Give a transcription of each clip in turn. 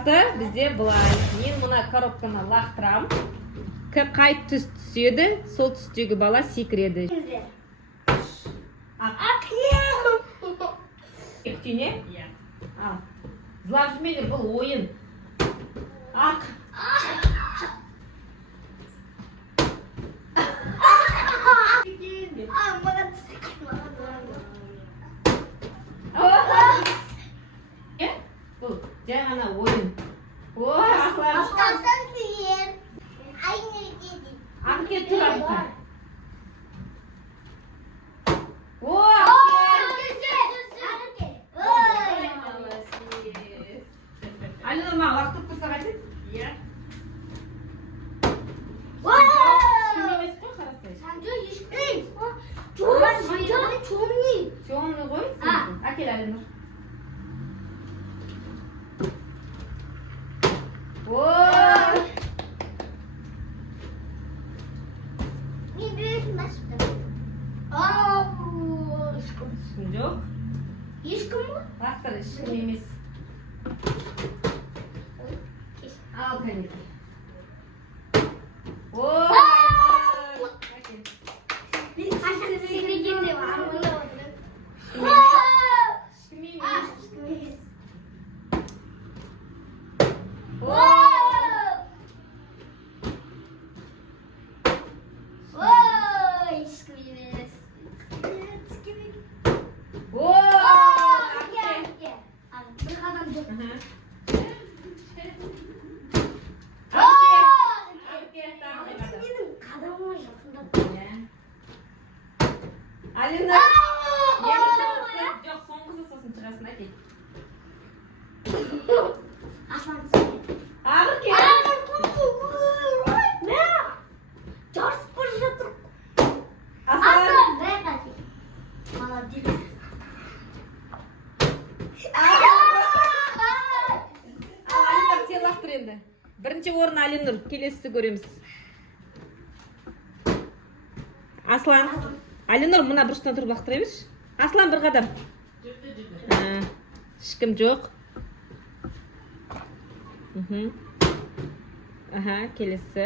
шарты бізде былай. Мен мына коробканы лақтырам. Қай түс түседі, сол түстегі бала секіреді. Ектене? Ал. Злап жүрмейді, бұл ойын. Ақ. Бұл жай ғана ойын. Ой, Аслан. Ақке тұр Аққа. Ой, Алина, маған лақтырып тұрса қайтеді? Иә. Ешкім емес қой, қарасай. Темный ғой? Әкел, Алина. Ой! Ешкім жоқ? Ешкім ма? Лақтыр, ешкім емес. Ал, кәнеке. Ой! Әкел. Мен қашан секірген деп арманда отырып. Ешкім емес. Алина, жоқ, соңғысы сосын шығасын, әкел. Ағыр кел. Жарысып бара жатыр. Аслан. Молодец. Алинұр, сен лақтыр енді. Бірінші орын Алинұр, келесісі көреміз. Аслан. Алинұр, мұна бұрыштан тұрып лақтыра берші. Аслан, бір қадам. Ешкім жоқ. Келесі.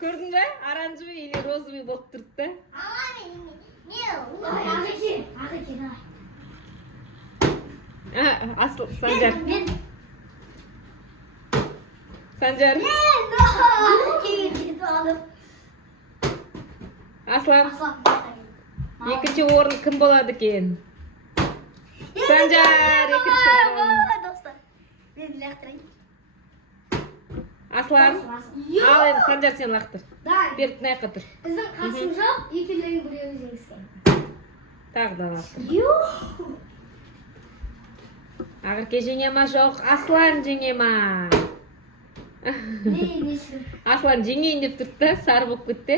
Көрдің бе? Оранжевый или розовый болып тұрды. Санжар. Санжар. Аслан. Екінші орын кім болады екен? Санжар, екінші орын. Аслан. Ал енді Санжар сен лақтыр. Беріп наяққа тұр. Біздің қасым жоқ, екеулерін біреуі жеңсен. Тағы да лақтыр. Ағырке жеңе ма жоқ? Аслан жеңе ма? Аслан жеңейін деп тұрды да, сары болып кетті.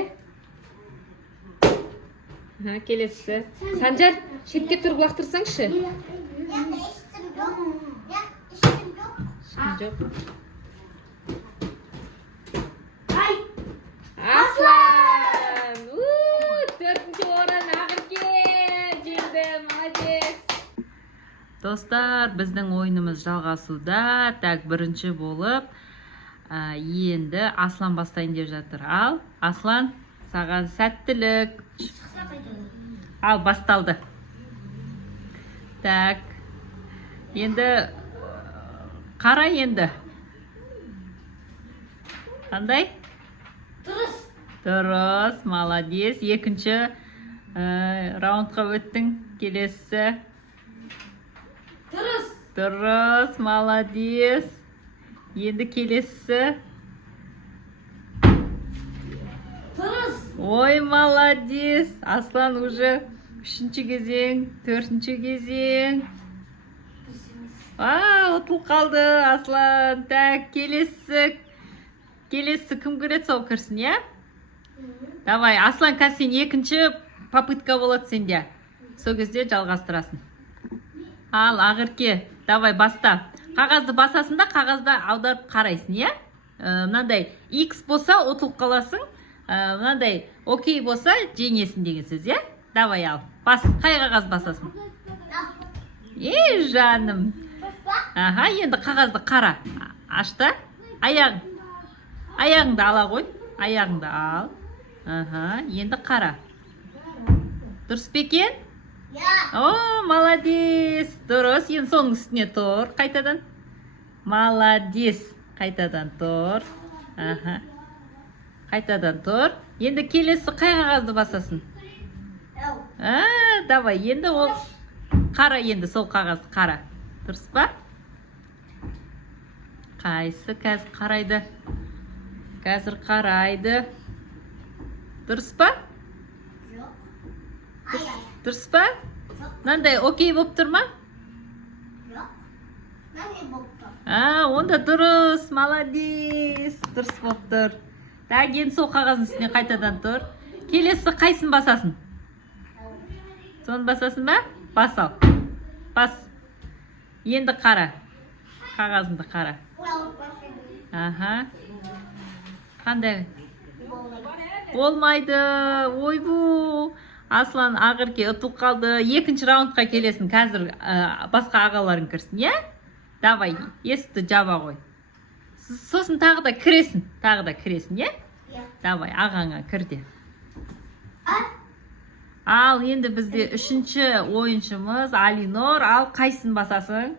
Келесі. Санжар, шетке тұрып лақтырсаңшы. Жоқ. Аслан! Төртінші орын Ағырке жеңді, молодец. Достар, біздің ойынымыз жалғасуда. Так, бірінші болып енді Аслан бастайын деп жатыр. Ал, Аслан, саған сәттілік. Ал, басталды. Так, енді қара енді. Қандай? Дұрыс, молодец. Екінші раундқа өттің. Келесі. Дұрыс, молодец. Енді келесі. Ой, молодец. Аслан уже үшінші кезең, төртінші кезең. Ұтылып қалды Аслан. Так, келесі. Келесі кім көреді, сол кірсін, я? Давай, Аслан, қазір сен екінші попытка болады сенде. Сол кезде жалғастырасын. Ал, Ағырке, давай баста. Қағазды басасын да, қағазда аударып қарайсың, я? Мынандай X болса ұтылып қаласың, мынандай окей болса жеңесің деген сөз, я? Давай ал. Бас, қай қағаз басасың? Жаным. Аха, енді қағазды қара. Ашты. Аяғыңды ала қой. Аяғыңды ал. Аха, енді қара. Дұрыс па екен? О, молодец. Дұрыс. Енді соның үстіне тұр. Қайтадан. Молодец. Қайтадан тұр. Аха. Қайтадан тұр. Енді келесі қай қағазды басасың? Давай, енді ол қара, енді сол қағазды қара. Дұрыс па? Қайсы қазір қарайды? Қазір қарайды. Дұрыс па? Дұрыс па? Мынандай окей болып тұр ма? Онда дұрыс, молодец. Дұрыс болып тұр. Так, енді сол қағаздың үстіне қайтадан тұр. Келесі қайсын басасың? Соны басасың ба? Бас ал. Бас. Енді қара. Қағазыңды қара. Аха. Қандай? Болмайды. Ойбу. Аслан Ақерке ұтылып қалды. Екінші раундқа келесің. Қазір басқа ағаларың кірсін, е? Давай, есікті жаба қой. Сосын тағы да кіресің. Е? Давай, ағаңа кірде. Ал, енді бізде үшінші ойыншымыз Алинор. Ал, қайсын басасың?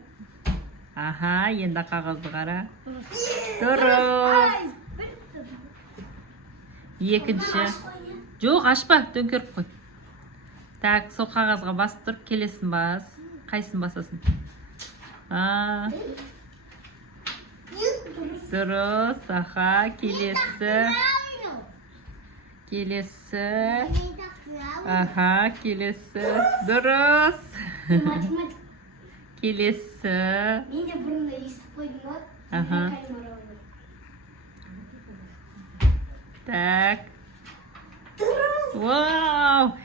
Аха, енді қағазды қара. Дұрыс. Екінші. Жоқ, ашпа, төңкеріп қой. Так, сол қағазға басып тұрып, келесін бас. Қайсын басасың? Дұрыс, аха, келесі. Аха, келесі. Дұрыс. Келесі. Аха. Так. Вау.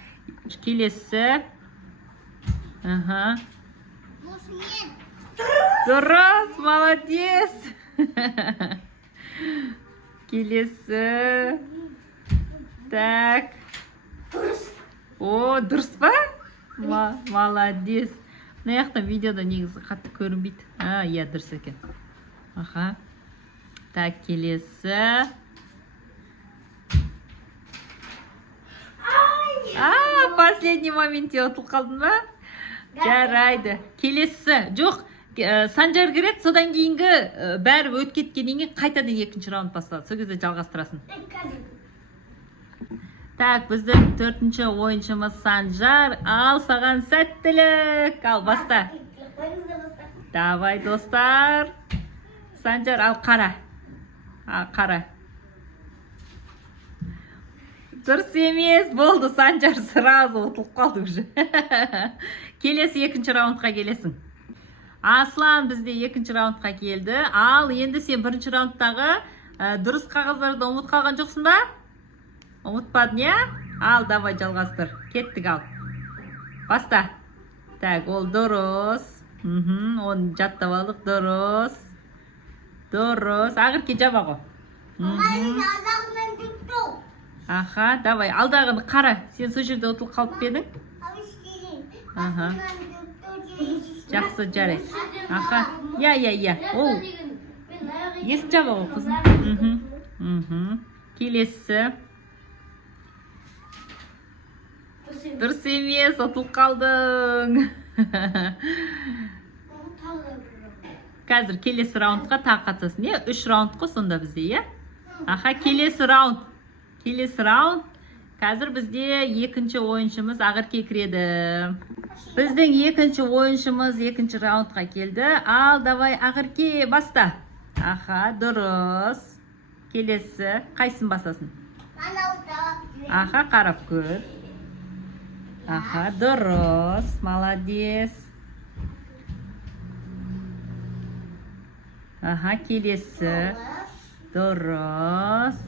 Келесі. Аха. Дұрыс, молодец. Келесі. Так. О, дұрыс па? Молодец. Мына жақта видеода негізі қатты көрінбейді. Иә, дұрыс екен. Аха. Так, келесі. Последний моментте ұтылып қалдың ба? Жарайды. Келесі. Жоқ, Санжар кіреді, содан кейінгі бәрі өтіп кеткеннен кейін қайтадан екінші раунд басталады. Сол кезде жалғастырасын. Так, біздің төртінші ойыншымыз Санжар. Ал, саған сәттілік. Ал, баста. Давай, достар. Санжар, ал, қара. Қара. Дұрыс емес, болды, Санжар сразу ұтылып қалды уже. Келесі екінші раундқа келесің. Аслан бізде екінші раундқа келді. Ал, енді сен бірінші раундтағы дұрыс қағаздарды ұмыт қалған жоқсың ба? Ұмытпадың, я? Ал, давай жалғастыр. Кеттік, ал. Баста. Так, ол дұрыс. Оны жаттап алдық, дұрыс. Дұрыс. Ақерке жаба ғой. Аха, давай, алдағыны қара. Сен сол жерде ұтылып қалып едің? Аха. Жақсы, жарай. Аха. Я. Ол. Есік жаба ғой, қызым. Келесі. Дұрыс емес, ұтылып қалдың. Қазір келесі раундқа тағы қатысасың, е? 3 раунд қой сонда бізде, е? Аха, келесі раунд. Қазір бізде екінші ойыншымыз Ақерке кіреді. Біздің екінші ойыншымыз екінші раундқа келді. Ал, давай, Ақерке, баста. Аха, дұрыс. Келесі, қайсын басасын? Аха, қарап көр. Аха, дұрыс, молодец. Аха, келесі. Дұрыс.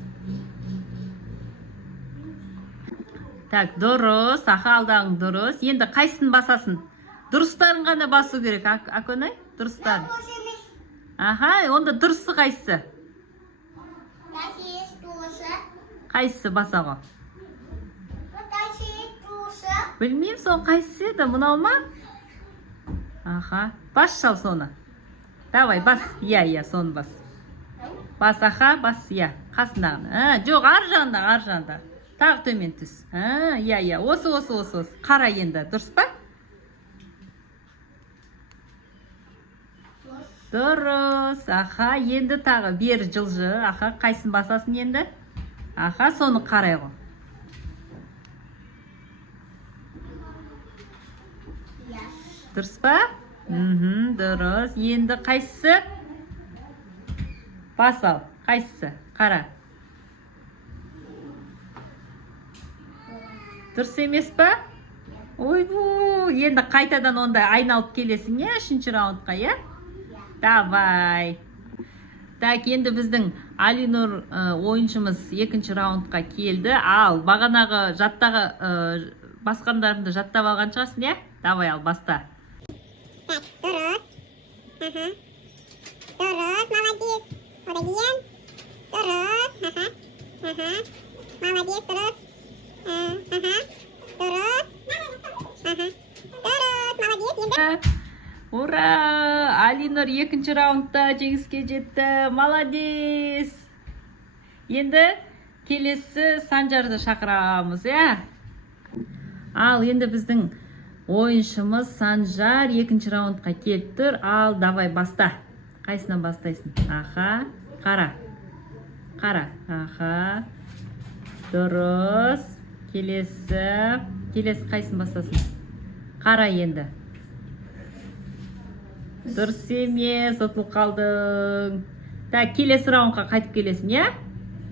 Так, дұрыс, аха, алдағың дұрыс. Енді қайсын басасын? Дұрыстарын ғана басу керек, Аконай? Дұрыстарын. Аха, онда дұрысы қайсы? Қайсы басаға? Білмеймін, соны қайсысы еді, мынау ма? Аха, бас шал соны. Давай, бас. Иә, соны бас. Бас, аха, бас, иә. Қасындағыны. Жоқ, ар жағында. Тағы төмен түс. Иә, осы. Қара енді, дұрыс па? Дұрыс. Аха, енді тағы бер жылжы. Аха, қайсын басасын енді? Аха, соны қарай ғой. Дұрыс па? Дұрыс. Енді қайсысы? Бас ал. Қайсысы? Қара. Дұрыс емес па? Ойбу, енді қайтадан онда айналып келесің, е, 3-ші раундқа, е? Давай. Так, енді біздің Алинур ойыншымыз 2-ші раундқа келді. Ал, бағанағы жаттағы басқандарыңды жаттап алған шығарсың, е? Давай ал, баста. Так, дұрыс. Аха. Дұрыс, молодец. Одан кейін. Дұрыс. Аха. Аха. Молодец, дұрыс. Аха. Дұрыс. Аха. Дұрыс, молодец. Енді. Ура! Алинур 2-ші раундта жеңіске жетті. Молодец! Енді келесі Санжарды шақырамыз, е? Ал, енді біздің ойыншымыз Санжар 2-ші раундқа келіп тұр. Ал, давай, баста. Қайсынан бастайсың? Аха, қара. Аха. Дұрыс. Келесі қайсын бастасын? Қара енді. Дұрыс емес, ұтылып қалдың. Так, келесі раундқа қайтып келесің, е?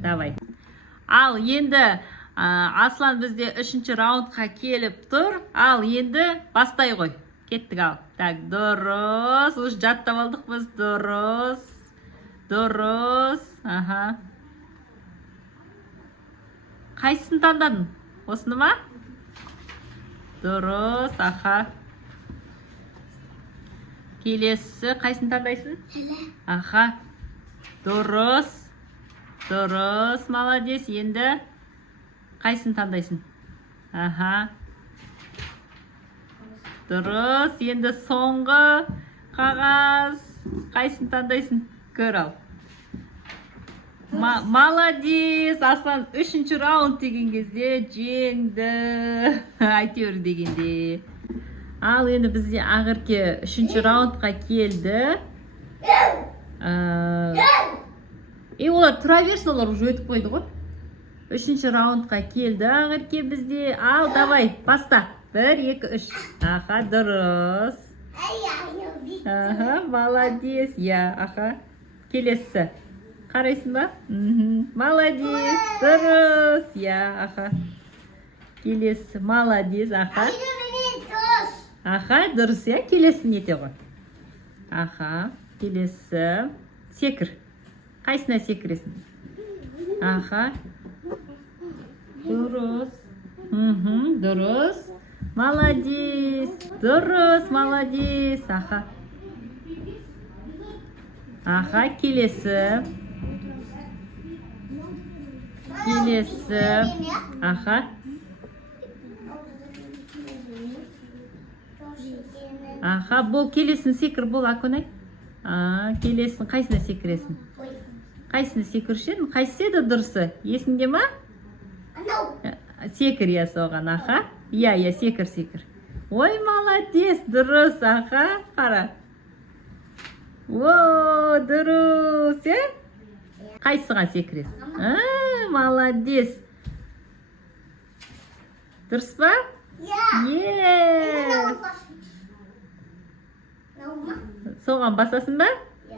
Давай. Ал, енді Аслан бізде 3-ші раундқа келіп тұр. Ал, енді бастай ғой. Кеттік ал. Так, дұрыс. Ұш жаттап алдық біз. Дұрыс. Аха. Қайсысын таңдадың? Осыны ма? Дұрыс. Аха. Келесі қайсын таңдайсың? Аха. Дұрыс. Молодец. Енді қайсын таңдайсың? Аха. Дұрыс. Енді соңғы қағаз. Қайсын таңдайсың? Көр ал. Молодец. Аслан 3-ші раунд деген кезде жеңді. Айтер дегенде. Ал, енді бізде Ақерке 3-ші раундқа келді. Олар тұра берсін, олар уже өтіп қойды ғой. 3-ші раундқа келді Ақерке бізде. Ал, давай, баста. 1, 2, 3. Аха, дұрыс. Аха, молодец. Я, аха. Келесі. Қарайсың ба? Молодец. Дұрыс. Я, аха. Келесі. Молодец. Аха. Аха, дұрыс, я. Келесін ете ғой. Аха. Келесі. Секір. Қайсына секіресің? Аха. Дұрыс. Дұрыс. Молодец. Дұрыс, молодец. Аха. Аха, келесі. Аха. Аха, бұл келесін секір бол, Аконай. Келесін, қайсына секіресің? Қайсына секіршен? Қайсы еді дұрысы? Есіңде ма? Секір, я соған, аха. Я, секір. Ой, молодец, дұрыс, аха. Қара. О, дұрыс, е? Қайсыға секіресің? Молодец. Дұрыс па? Соған басасын ба?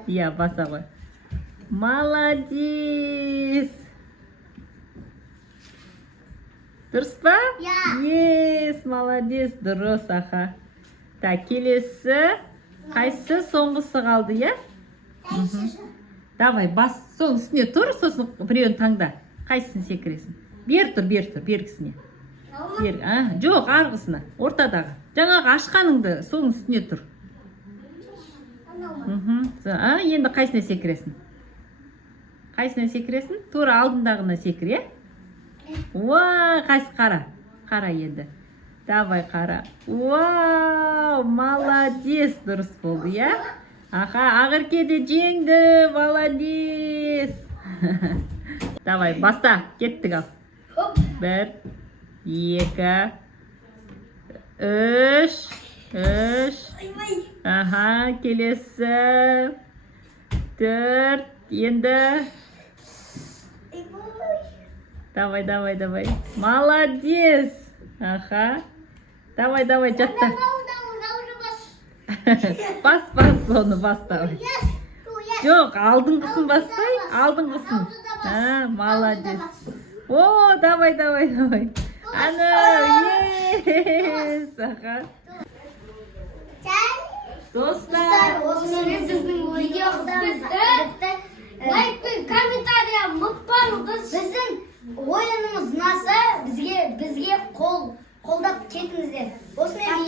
Я, баса ғой. Молодец. Дұрыс па? Молодец, дұрыс, аха. Так, келесі. Қайсы соңғысы қалды, я? Давай, бас, соң үстіне тұр, сосын біреуін таңда. Қайсысын секіресің? Бер кісіне. Жоқ, арғысына, ортадағы. Жаңағы ашқаныңды соң үстіне тұр. Енді қайсына секіресің? Тура алдындағына секір, е? Қайсы қара енді. Давай қара. Вау, молодец, дұрыс болды, иә? Аха, Ақерке де жеңді, молодец. Давай, баста, кеттік ал. Хоп. 1, 2, 3. Ойбай. Аха, келесі. 4, енді. Ойбай. Давай. Молодец. Аха. Давай, жаттан. Бас, соны бас, давай. Жоқ, алдыңғысын баспай, алдыңғысын. Молодец. О, давай. Ана, ес. Аха. Достар, осымен біздің видеомыз бітті. Лайк пен комментария ұмытпаңыз. Біздің ойынымыз ұнаса, бізге қолдап кетіңіздер. Осымен